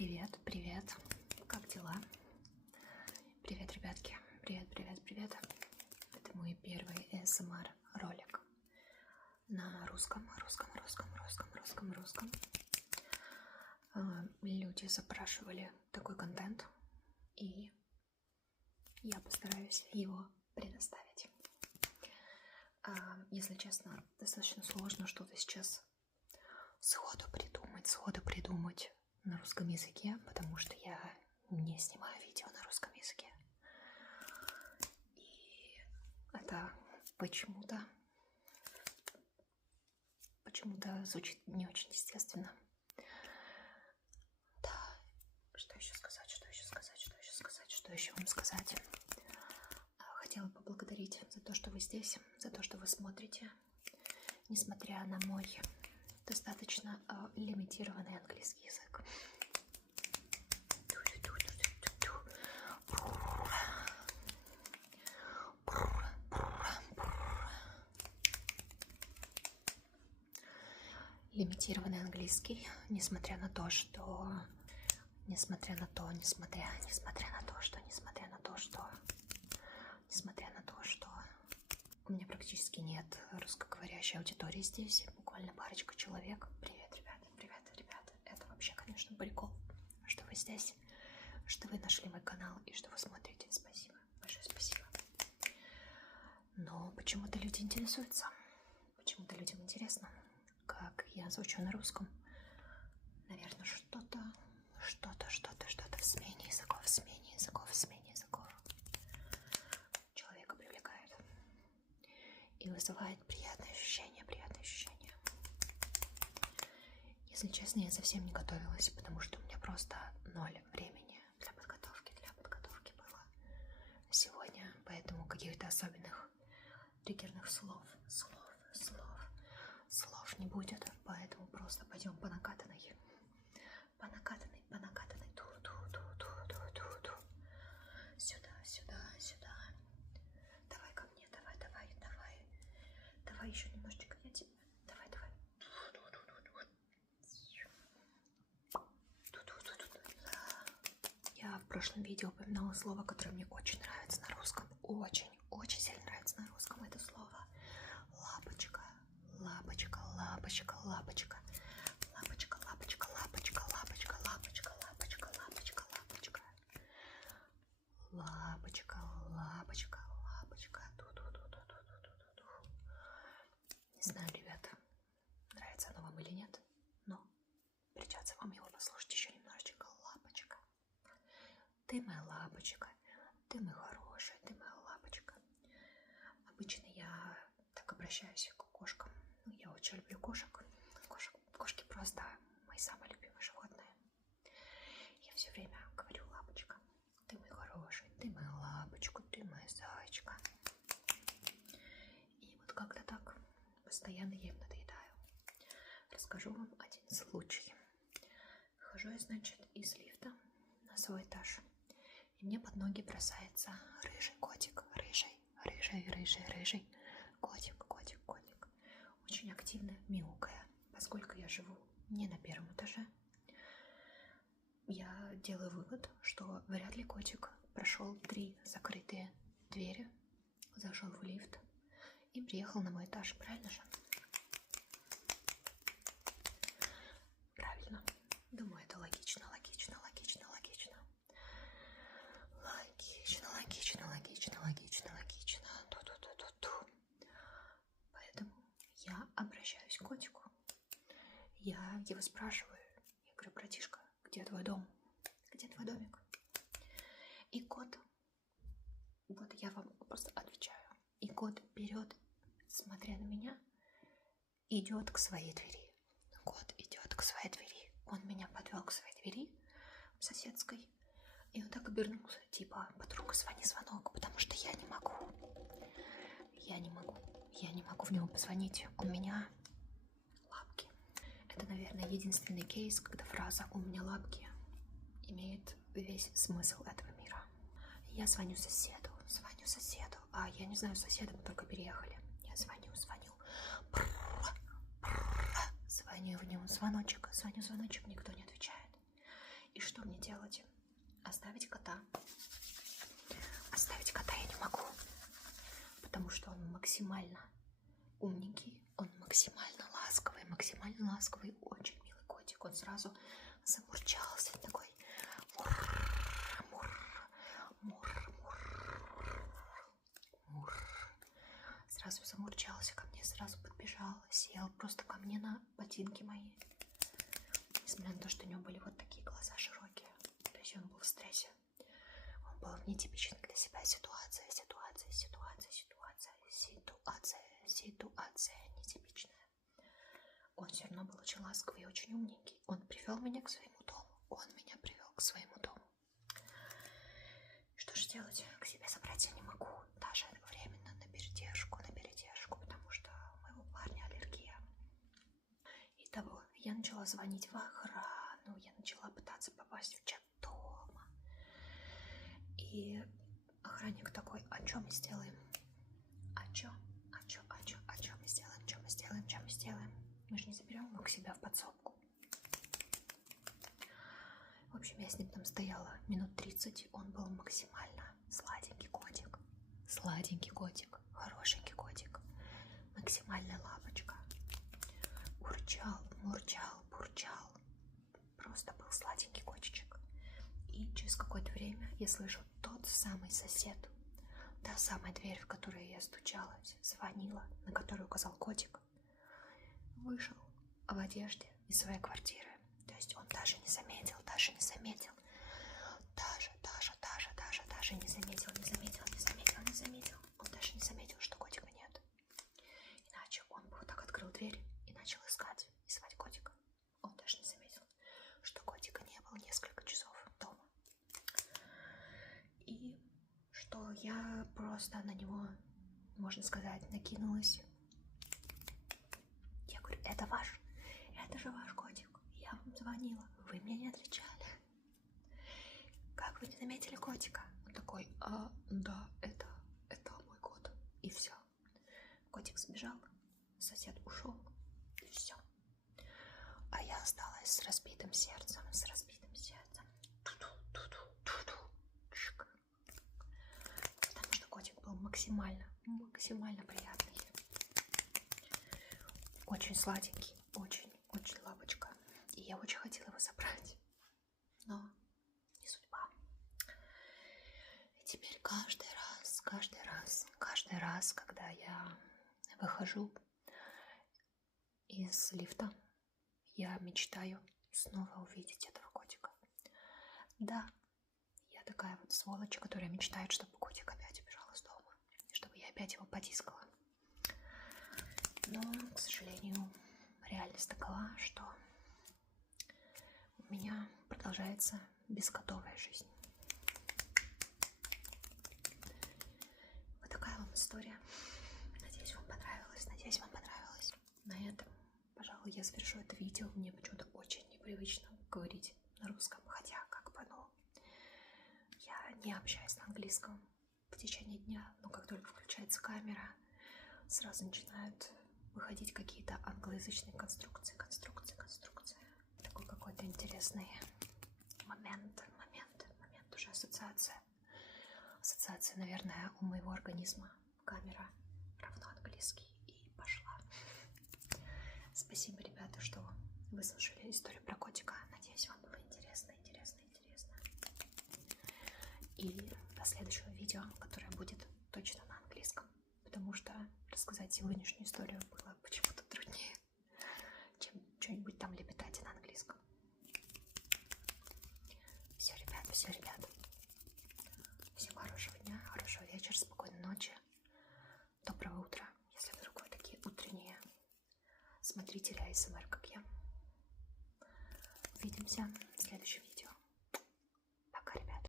Привет, привет. Как дела? Привет, ребятки. Привет, привет, привет. Это мой первый АСМР ролик на русском. Люди запрашивали такой контент, и я постараюсь его предоставить. Если честно, достаточно сложно что-то сейчас сходу придумать на русском языке, потому что я не снимаю видео на русском языке. И это почему-то звучит не очень естественно. Да, что еще вам сказать? Хотела поблагодарить за то, что вы здесь, за то, что вы смотрите, несмотря на мой достаточно лимитированный английский язык. Лимитированный английский, несмотря на то, что у меня практически нет русскоговорящей аудитории здесь, буквально парочка человек. Привет, ребята. Это вообще, конечно, прикол, что вы здесь, что вы нашли мой канал и что вы смотрите. Спасибо, большое спасибо. Но почему-то люди интересуются, почему-то людям интересно, как я звучу на русском. Наверное, что-то в смене языков. Человека привлекает и вызывает приятные ощущения. Если честно, я совсем не готовилась, потому что у меня просто ноль времени для подготовки было сегодня, поэтому каких-то особенных триггерных слов не будет, поэтому просто пойдем по накатанной. Сюда. Давай ко мне, давай еще немножечко я тебе. Давай. Я в прошлом видео упоминала слово, которое мне очень нравится на русском. Очень сильно нравится на русском. Это слово лапочка. Не знаю, ребята, нравится оно вам или нет, но придется вам его послушать еще немножечко. Лапочка. Ты моя лапочка, ты мой хороший, ты моя лапочка. Обычно я так обращаюсь к кошкам. Я очень люблю кошек. Кошки просто мои самые любимые животные. Я все время говорю: лапочка, ты мой хороший, ты моя лапочка, ты моя зайчка. И вот как-то так постоянно я им надоедаю. Расскажу вам один случай. Выхожу я, значит, из лифта на свой этаж, и мне под ноги бросается рыжий котик. Рыжий котик. Очень активно мяукая. Поскольку я живу не на первом этаже, я делаю вывод, что вряд ли котик прошел 3 закрытые двери, зашел в лифт и приехал на мой этаж. Правильно же? Правильно. Думаю, это логично. Поэтому я обращаюсь к котику. Я его спрашиваю. Я говорю: братишка, где твой дом? Где твой домик? И кот, вот я вам просто отвечаю, и кот берет, смотря на меня, идет к своей двери. Он меня подвел к своей двери, соседской, и он так обернулся, типа: подруга, звони звонок, потому что я не могу в него позвонить, у меня лапки. Это, наверное, единственный кейс, когда фраза «у меня лапки» имеет весь смысл этого мира. Я звоню соседу, а я не знаю соседа, мы только переехали. Я звоню в него, звоночек, никто не отвечает. И И что мне делать? Оставить кота. Оставить кота я не могу, потому что он максимально умненький, он максимально ласковый, очень милый котик. Он сразу замурчался, такой мур, мур, мур, мур, мур. Сразу замурчался ко мне, сразу подбежал, сел просто ко мне на ботинки мои. Несмотря на то, что у него были вот такие глаза широкие, то есть он был в стрессе. Он был в нетипичной для себя ситуация нетипичная. Он все равно был очень ласковый и очень умненький. Он привел меня к своему дому. Он меня привел к своему дому. Что же делать? К себе забрать я не могу. Даже временно на передержку, потому что у моего парня аллергия. Итого, я начала звонить в охрану, я начала пытаться попасть в чат дома. И охранник такой: а что мы сделаем? Что мы сделаем? Мы же не заберем его к себе в подсобку. В общем, я с ним там стояла минут 30. Он был максимально сладенький котик, хорошенький котик, максимальная лапочка. Урчал, мурчал, бурчал. Просто был сладенький котичек. И через какое-то время я слышу тот самый сосед, та самая дверь, в которую я стучалась, звонила, на которую указал котик, вышел в одежде из своей квартиры. То есть он даже не заметил, он даже не заметил, что котика нет. Иначе он бы вот так открыл дверь и начал искать и звать котика. Он даже не заметил, что котика не было несколько часов дома. И что я просто на него, можно сказать, накинулась. Я говорю: это же ваш котик. Я вам звонила, вы меня не отвечали. Как вы не заметили котика? Он такой: да, это мой кот. И все. Котик сбежал, сосед ушел, и все. А я осталась с разбитым сердцем. Потому что котик был максимально приятный. Очень сладенький, очень лапочка. И я очень хотела его забрать. Но не судьба. И теперь каждый раз, когда я выхожу из лифта, я мечтаю снова увидеть этого котика. Да, я такая вот сволочь, которая мечтает, чтобы котик опять убежал из дома, чтобы я опять его потискала. Но, к сожалению, реальность такова, что у меня продолжается бескотовая жизнь. Вот такая вам история. Надеюсь, вам понравилось. На этом, пожалуй, я завершу это видео. Мне почему-то очень непривычно говорить на русском, хотя я не общаюсь на английском в течение дня, но как только включается камера, сразу начинают выходить какие-то англоязычные конструкции. Такой какой-то интересный момент, уже ассоциация, наверное, у моего организма. Камера равно английский, и пошла. Спасибо, ребята, что выслушали историю про котика. Надеюсь, вам было интересно. И до следующего видео, которое будет точно на английском, потому что рассказать сегодняшнюю историю было почему-то труднее, чем что-нибудь там лепетать на английском. Все, ребята. Всем хорошего дня, хорошего вечера, спокойной ночи, доброго утра, если вдруг вы такие утренние смотрители АСМР, как я. Увидимся в следующем видео.